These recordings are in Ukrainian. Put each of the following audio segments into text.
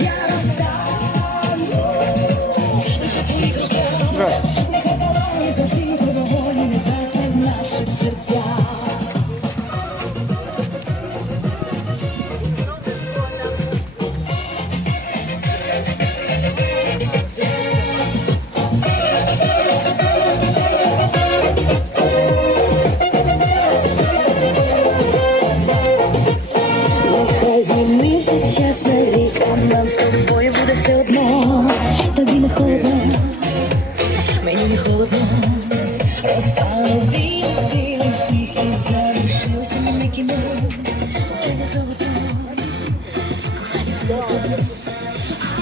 я нам з тобою буде все одно. Тобі не холодно, мені не холодно. Розтанув білий сміх і залишилося мене кіно. Мовчання золото, кохання золото.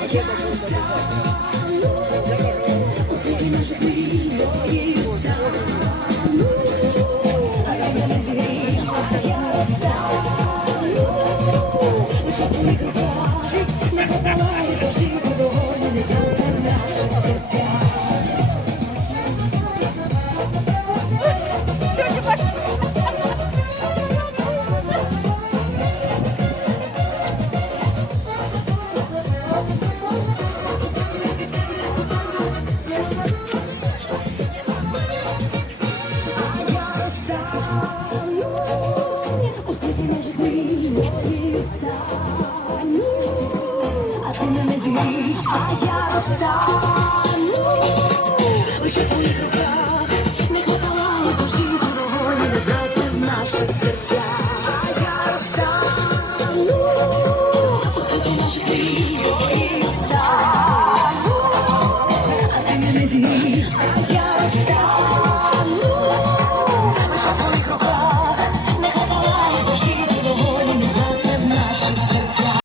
А я розтану, А я розтаю, лише твої кроки,